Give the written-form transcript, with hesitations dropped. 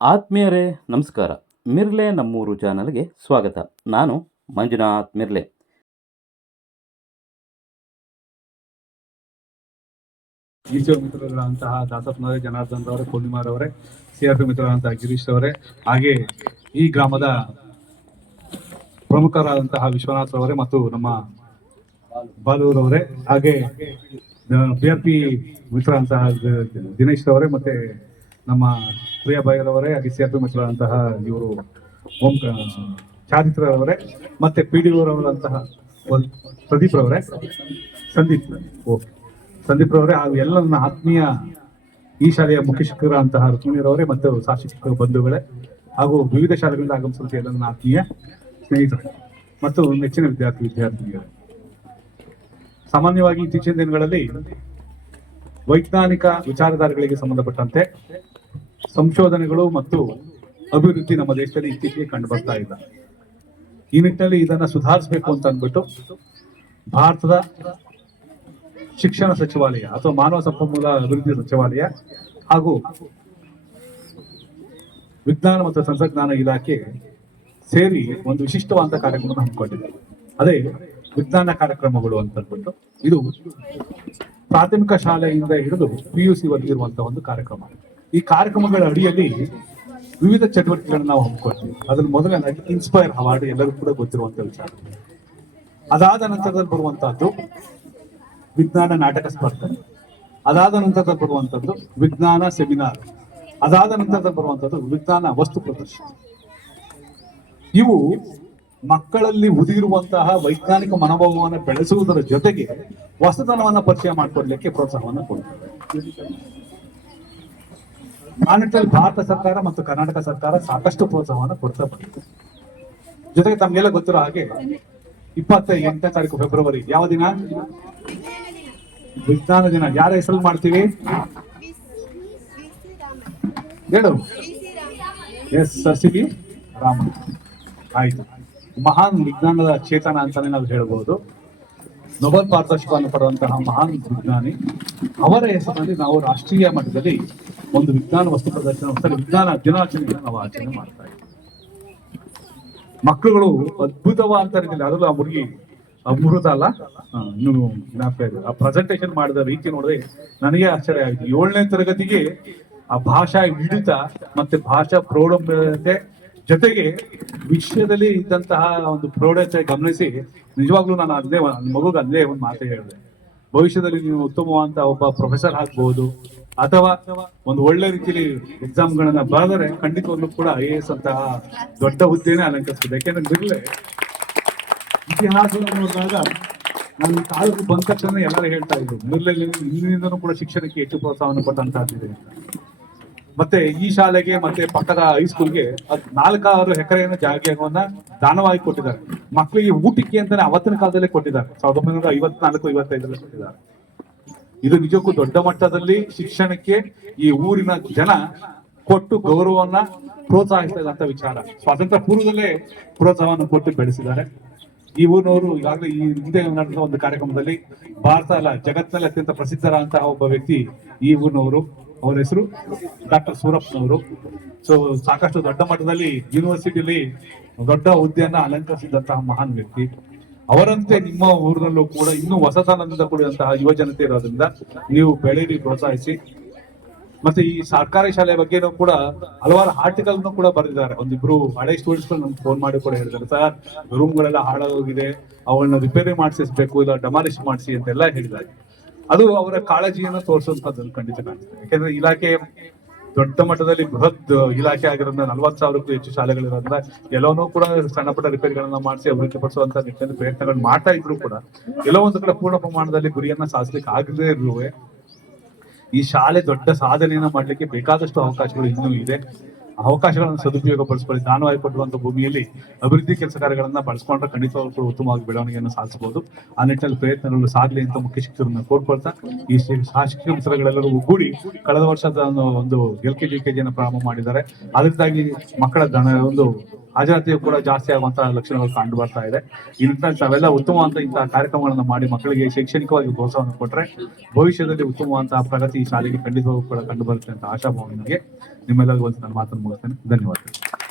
ಆತ್ಮೀಯರೇ ನಮಸ್ಕಾರ. ಮಿರ್ಲೆ ನಮ್ಮೂರು ಚಾನಲ್ಗೆ ಸ್ವಾಗತ. ನಾನು ಮಂಜುನಾಥ್ ಮಿರ್ಲೆ. ಈಶ್ವರ ಮಿತ್ರಗಳಂತಹ ದಾಸಪ್ಪನವರೇ, ಜನಾರ್ದನ್ ಅವರೇ, ಪೂರ್ಣಿಮಾರವರೇ, CRP ಮಿತ್ರರಂತಹ ಗಿರೀಶ್ ಅವರೇ, ಹಾಗೆ ಈ ಗ್ರಾಮದ ಪ್ರಮುಖರಾದಂತಹ ವಿಶ್ವನಾಥ್ ಅವರೇ ಮತ್ತು ನಮ್ಮ ಬಾಲೂರವರೇ, ಹಾಗೆ BRP ಮಿತ್ರರಂತಹ ದಿನೇಶ್ ಅವರೇ, ಮತ್ತೆ ನಮ್ಮ ಪ್ರಿಯಾಬಾಯಿರವರೇ, ಹಾಗೆ CRP ಮಿತ್ರರಂತಹ ಇವರು ಚಾರಿತ್ರ ಅವರೇ, ಮತ್ತೆ PDOರವರಂತಹ ಪ್ರದೀಪ್ ರವರೇ, ಸಂದೀಪ್ ರವರೇ, ಹಾಗೂ ಎಲ್ಲ ನನ್ನ ಆತ್ಮೀಯ ಈ ಶಾಲೆಯ ಮುಖ್ಯ ಶಿಕ್ಷಕರಂತಹ ರುಕ್ಮಿಣಿರವರೇ ಮತ್ತು ಸಹ ಶಿಕ್ಷಕ ಬಂಧುಗಳೇ, ಹಾಗೂ ವಿವಿಧ ಶಾಲೆಗಳಿಂದ ಆಗಮಿಸುವಂತ ಎಲ್ಲ ನನ್ನ ಆತ್ಮೀಯ ಸ್ನೇಹಿತರು ಮತ್ತು ನೆಚ್ಚಿನ ವಿದ್ಯಾರ್ಥಿನಿಯರು. ಸಾಮಾನ್ಯವಾಗಿ ಇತ್ತೀಚಿನ ದಿನಗಳಲ್ಲಿ ವೈಜ್ಞಾನಿಕ ವಿಚಾರಧಾರೆಗಳಿಗೆ ಸಂಬಂಧಪಟ್ಟಂತೆ ಸಂಶೋಧನೆಗಳು ಮತ್ತು ಅಭಿವೃದ್ಧಿ ನಮ್ಮ ದೇಶದಲ್ಲಿ ಇತ್ತೀಚೆಗೆ ಕಂಡು ಬರ್ತಾ ಇಲ್ಲ. ಈ ನಿಟ್ಟಿನಲ್ಲಿ ಇದನ್ನ ಸುಧಾರಿಸಬೇಕು ಅಂತ ಅಂದ್ಬಿಟ್ಟು ಭಾರತದ ಶಿಕ್ಷಣ ಸಚಿವಾಲಯ ಅಥವಾ ಮಾನವ ಸಂಪನ್ಮೂಲ ಅಭಿವೃದ್ಧಿ ಸಚಿವಾಲಯ ಹಾಗೂ ವಿಜ್ಞಾನ ಮತ್ತು ತಂತ್ರಜ್ಞಾನ ಇಲಾಖೆ ಸೇರಿ ಒಂದು ವಿಶಿಷ್ಟವಾದ ಕಾರ್ಯಕ್ರಮವನ್ನು ಹಮ್ಮಿಕೊಂಡಿದೆ. ಅದೇ ವಿಜ್ಞಾನ ಕಾರ್ಯಕ್ರಮಗಳು ಅಂತ ಅಂದ್ಬಿಟ್ಟು ಇದು ಪ್ರಾಥಮಿಕ ಶಾಲೆಯಿಂದ ಹಿಡಿದು PUC ವರೆಗಿರುವಂತಹ ಒಂದು ಕಾರ್ಯಕ್ರಮ. ಈ ಕಾರ್ಯಕ್ರಮಗಳ ಅಡಿಯಲ್ಲಿ ವಿವಿಧ ಚಟುವಟಿಕೆಗಳನ್ನು ನಾವು ಹಮ್ಮಿಕೊಳ್ತೀವಿ. ಅದ್ರ ಮೊದಲನೇದಾಗಿ ಇನ್ಸ್ಪೈರ್ ಅವಾರ್ಡ್ ಎಲ್ಲರಿಗೂ ಕೂಡ ಗೊತ್ತಿರುವಂತ ವಿಚಾರ. ಅದಾದ ನಂತರದಲ್ಲಿ ಬರುವಂತಹದ್ದು ವಿಜ್ಞಾನ ನಾಟಕ ಸ್ಪರ್ಧೆ, ಅದಾದ ನಂತರದಲ್ಲಿ ಬರುವಂತದ್ದು ವಿಜ್ಞಾನ ಸೆಮಿನಾರ್, ಅದಾದ ನಂತರದಲ್ಲಿ ಬರುವಂತದ್ದು ವಿಜ್ಞಾನ ವಸ್ತು ಪ್ರದರ್ಶನ. ಇವು ಮಕ್ಕಳಲ್ಲಿ ಉದಿರುವಂತಹ ವೈಜ್ಞಾನಿಕ ಮನೋಭಾವವನ್ನು ಬೆಳೆಸುವುದರ ಜೊತೆಗೆ ಹೊಸತನವನ್ನ ಪರಿಚಯ ಮಾಡಿಕೊಡ್ಲಿಕ್ಕೆ ಪ್ರೋತ್ಸಾಹವನ್ನು ಕೊಡ್ತವೆ. ಆ ನಿಟ್ಟಿನಲ್ಲಿ ಭಾರತ ಸರ್ಕಾರ ಮತ್ತು ಕರ್ನಾಟಕ ಸರ್ಕಾರ ಸಾಕಷ್ಟು ಪ್ರೋತ್ಸಾಹವನ್ನು ಕೊಡ್ತಾ ಬಂದಿದೆ. ಜೊತೆಗೆ ತಮ್ಗೆಲ್ಲ ಗೊತ್ತಿರೋ ಹಾಗೆ 28ನೇ ತಾರೀಕು ಫೆಬ್ರವರಿ ಯಾವ ದಿನ? ವಿಜ್ಞಾನ ದಿನ. ಯಾರ ಹೆಸರು ಮಾಡ್ತೀವಿ ಹೇಳು? Sir CP Raman. ಆಯ್ತು, ಮಹಾನ್ ವಿಜ್ಞಾನದ ಚೇತನ ಅಂತಾನೆ ನಾವು ಹೇಳ್ಬೋದು. ನೊಬೆಲ್ ಪಾರಿತೋಷಿಕವನ್ನು ಪಡೆದಂತಹ ಮಹಾನ್ ವಿಜ್ಞಾನಿ ಅವರ ಹೆಸರಿನಲ್ಲಿ ನಾವು ರಾಷ್ಟ್ರೀಯ ಮಟ್ಟದಲ್ಲಿ ಒಂದು ವಿಜ್ಞಾನ ವಸ್ತು ಪ್ರದರ್ಶನ, ವಿಜ್ಞಾನ ದಿನಾಚರಣೆಯನ್ನು ನಾವು ಆಚರಣೆ ಮಾಡ್ತಾ ಇದ್ದೀವಿ. ಮಕ್ಕಳುಗಳು ಅದ್ಭುತವಾದ ರೀತಿಯಲ್ಲಿ, ಅದರಲ್ಲೂ ಆ ಹುಡುಗಿ ಅಮೃತ ಅಲ್ಲ, ಇನ್ನು ಜ್ಞಾಪಕ ಇದೆ, ಆ ಪ್ರೆಸೆಂಟೇಷನ್ ಮಾಡಿದ ರೀತಿ ನೋಡಿದ್ರೆ ನನಗೆ ಆಶ್ಚರ್ಯ ಆಯಿತು. 7ನೇ ತರಗತಿಗೆ ಆ ಭಾಷಾ ಹಿಡಿತ ಮತ್ತೆ ಭಾಷಾ ಪ್ರೌಢತೆ ಜೊತೆಗೆ ವಿಷಯದಲ್ಲಿ ಇದ್ದಂತಹ ಒಂದು ಪ್ರೌಢತೆ ಗಮನಿಸಿ ನಿಜವಾಗ್ಲೂ ನಾನು ಅದೇ ಮಗುಗೆ ಅಲ್ಲೇ ಒಂದು ಮಾತು ಹೇಳಿದೆ. ಭವಿಷ್ಯದಲ್ಲಿ ನೀವು ಉತ್ತಮವಾದಂತಹ ಒಬ್ಬ ಪ್ರೊಫೆಸರ್ ಆಗ್ಬಹುದು ಅಥವಾ ಒಂದು ಒಳ್ಳೆ ರೀತಿಯಲ್ಲಿ ಎಕ್ಸಾಮ್ಗಳನ್ನ ಬರೆದರೆ ಖಂಡಿತವಾಗ್ಲೂ ಕೂಡ IAS ಅಂತಹ ದೊಡ್ಡ ಹುದ್ದೆನೇ ಅಲಂಕರಿಸಿದೆ. ಯಾಕೆಂದ್ರೆ ಬಿರ್ಲೆ ಇತಿಹಾಸವನ್ನು ನೋಡಿದಾಗ ನನ್ನ ತಾಲೂಕು ಬಂದ ತಕ್ಷಣ ಎಲ್ಲರೂ ಹೇಳ್ತಾ ಇದ್ರು ಬಿರ್ಲೆಯಲ್ಲಿ ಇಂದಿನಿಂದನೂ ಕೂಡ ಶಿಕ್ಷಣಕ್ಕೆ ಹೆಚ್ಚು ಪ್ರೋತ್ಸಾಹವನ್ನು ಕೊಟ್ಟಂತಾಗಿದೆ. ಮತ್ತೆ ಈ ಶಾಲೆಗೆ ಮತ್ತೆ ಪಕ್ಕದ ಹೈಸ್ಕೂಲ್ಗೆ 4 ಎಕರೆಯನ್ನು ಜಾಗವನ್ನ ದಾನವಾಗಿ ಕೊಟ್ಟಿದ್ದಾರೆ. ಮಕ್ಕಳಿಗೆ ಊಟಕ್ಕೆ ಅಂತಾನೆ ಅವತ್ತಿನ ಕಾಲದಲ್ಲೇ ಕೊಟ್ಟಿದ್ದಾರೆ. 1954-55 ಕೊಟ್ಟಿದ್ದಾರೆ. ಇದು ನಿಜಕ್ಕೂ ದೊಡ್ಡ ಮಟ್ಟದಲ್ಲಿ ಶಿಕ್ಷಣಕ್ಕೆ ಈ ಊರಿನ ಜನ ಕೊಟ್ಟು ಗೌರವವನ್ನ ಪ್ರೋತ್ಸಾಹಿಸ್ತಾ ಇದ್ದಂತ ವಿಚಾರ. ಸ್ವಾತಂತ್ರ್ಯ ಪೂರ್ವದಲ್ಲೇ ಪ್ರೋತ್ಸಾಹವನ್ನು ಕೊಟ್ಟು ಬೆಳೆಸಿದ್ದಾರೆ. ಈ ಊರಿನವರು ಈಗಾಗಲೇ ಈ ಹಿಂದೆ ನಡೆದ ಒಂದು ಕಾರ್ಯಕ್ರಮದಲ್ಲಿ ಭಾರತ ಅಲ್ಲ ಜಗತ್ತಿನಲ್ಲಿ ಅತ್ಯಂತ ಪ್ರಸಿದ್ಧರಾದಂತಹ ಒಬ್ಬ ವ್ಯಕ್ತಿ ಈ ಊರಿನವರು. ಅವರ ಹೆಸರು ಡಾಕ್ಟರ್ ಸೂರಪ್ಪನವರು. ಸೊ ಸಾಕಷ್ಟು ದೊಡ್ಡ ಮಟ್ಟದಲ್ಲಿ ಯೂನಿವರ್ಸಿಟಿಯಲ್ಲಿ ದೊಡ್ಡ ಹುದ್ದೆಯನ್ನ ಅಲಂಕರಿಸಿದಂತಹ ಮಹಾನ್ ವ್ಯಕ್ತಿ. ಅವರಂತೆ ನಿಮ್ಮ ಊರಿನಲ್ಲೂ ಕೂಡ ಇನ್ನೂ ಹೊಸತನದಿಂದ ಕೂಡಿದಂತಹ ಯುವ ಜನತೆ ಇರೋದ್ರಿಂದ ನೀವು ಬೆಳೀರಿ, ಪ್ರೋತ್ಸಾಹಿಸಿ. ಮತ್ತೆ ಈ ಸರ್ಕಾರಿ ಶಾಲೆ ಬಗ್ಗೆನೂ ಕೂಡ ಹಲವಾರು ಆರ್ಟಿಕಲ್ ಕೂಡ ಬರೆದಿದ್ದಾರೆ. ಒಂದಿಬ್ರು ಹಳೆ ಸ್ಟೂಡೆಂಟ್ಸ್ ನಮ್ಗೆ ಫೋನ್ ಮಾಡಿ ಕೂಡ ಹೇಳಿದ್ದಾರೆ, ಸರ್ ರೂಮ್ಗಳೆಲ್ಲ ಹಾಳಾಗೋಗಿದೆ, ಅವಳನ್ನ ರಿಪೇರಿ ಮಾಡಿಸಬೇಕು, ಇಲ್ಲ ಡೆಮಾಲಿಶ್ ಮಾಡಿಸಿ ಅಂತೆಲ್ಲ ಹೇಳಿದ್ದಾರೆ. ಅದು ಅವರ ಕಾಳಜಿಯನ್ನು ತೋರಿಸುವಂತದ್ದು ಖಂಡಿತ ಕಾಣಿಸ್ತದೆ. ಯಾಕೆಂದ್ರೆ ಇಲಾಖೆ ದೊಡ್ಡ ಮಟ್ಟದಲ್ಲಿ ಬೃಹತ್ ಇಲಾಖೆ ಆಗಿರೋದ್ರಿಂದ 40,000ಕ್ಕೂ ಹೆಚ್ಚು ಶಾಲೆಗಳಿರೋದ್ರಿಂದ ಎಲ್ಲವನ್ನೂ ಕೂಡ ಸಣ್ಣ ಪುಟ್ಟ ರಿಪೇರಿಗಳನ್ನ ಮಾಡಿಸಿ ಅಭಿವೃದ್ಧಿಪಡಿಸುವಂತ ನಿಟ್ಟಿನಲ್ಲಿ ಪ್ರಯತ್ನಗಳು ಮಾಡ್ತಾ ಇದ್ರು ಕೂಡ ಎಲ್ಲೋ ಒಂದು ಕಡೆ ಪೂರ್ಣ ಪ್ರಮಾಣದಲ್ಲಿ ಗುರಿಯನ್ನ ಸಾಧಿಸ್ಲಿಕ್ಕೆ ಆಗದೇ ಇರುವೆ ಈ ಶಾಲೆ ದೊಡ್ಡ ಸಾಧನೆಯನ್ನ ಮಾಡ್ಲಿಕ್ಕೆ ಬೇಕಾದಷ್ಟು ಅವಕಾಶಗಳು ಇನ್ನೂ ಇದೆ. ಅವಕಾಶಗಳನ್ನು ಸದುಪಯೋಗ ಪಡಿಸ್ಕೊಳ್ಳಿ. ದಾನವಾಗಿ ಕೊಟ್ಟಿರುವಂತಹ ಭೂಮಿಯಲ್ಲಿ ಅಭಿವೃದ್ಧಿ ಕೆಲಸ ಕಾರ್ಯಗಳನ್ನ ಬಳಸ್ಕೊಂಡ್ರೆ ಖಂಡಿತವಾಗ್ಲೂ ಉತ್ತಮವಾಗಿ ಬೆಳವಣಿಗೆಯನ್ನು ಸಾಧಿಸಬಹುದು. ಆ ನಿಟ್ಟಿನಲ್ಲಿ ಪ್ರಯತ್ನಗಳು ಸಾಗಲಿ ಅಂತ ಮುಖ್ಯ ಶಿಕ್ಷಕರನ್ನ ಕೋರ್ಕೊಳ್ತಾ ಈ ಶಿಕ್ಷಕ ಮಿತ್ರಗಳೆಲ್ಲರೂ ಒಗ್ಗೂಡಿ ಕಳೆದ ವರ್ಷದ ಒಂದು LKG UKG ಪ್ರಾರಂಭ ಮಾಡಿದ್ದಾರೆ. ಅದರಿಂದಾಗಿ ಮಕ್ಕಳ ಒಂದು ಹಾಜರಾತಿಯು ಕೂಡ ಜಾಸ್ತಿ ಆಗುವಂತಹ ಲಕ್ಷಣಗಳು ಕಂಡು ಬರ್ತಾ ಇದೆ. ಈ ನಿಟ್ಟಿನಲ್ಲಿ ತಾವೆಲ್ಲ ಉತ್ತಮವಾದ ಇಂತಹ ಕಾರ್ಯಕ್ರಮಗಳನ್ನು ಮಾಡಿ ಮಕ್ಕಳಿಗೆ ಶೈಕ್ಷಣಿಕವಾಗಿ ಪ್ರೋತ್ಸಾಹವನ್ನು ಕೊಟ್ಟರೆ ಭವಿಷ್ಯದಲ್ಲಿ ಉತ್ತಮವಾದಂತಹ ಪ್ರಗತಿ ಈ ಶಾಲೆಗೆ ಖಂಡಿತವಾಗೂ ಕೂಡ ಕಂಡು ಬರುತ್ತೆ ಅಂತ ಆಶಾಭಾವನೆಗೆ ನಿಮ್ಮೆಲ್ಲರಿಗೂ ಒಂದು ನಾನು ಮಾತನ್ನು ಮುಗಿಸ್ತೇನೆ. ಧನ್ಯವಾದಗಳು.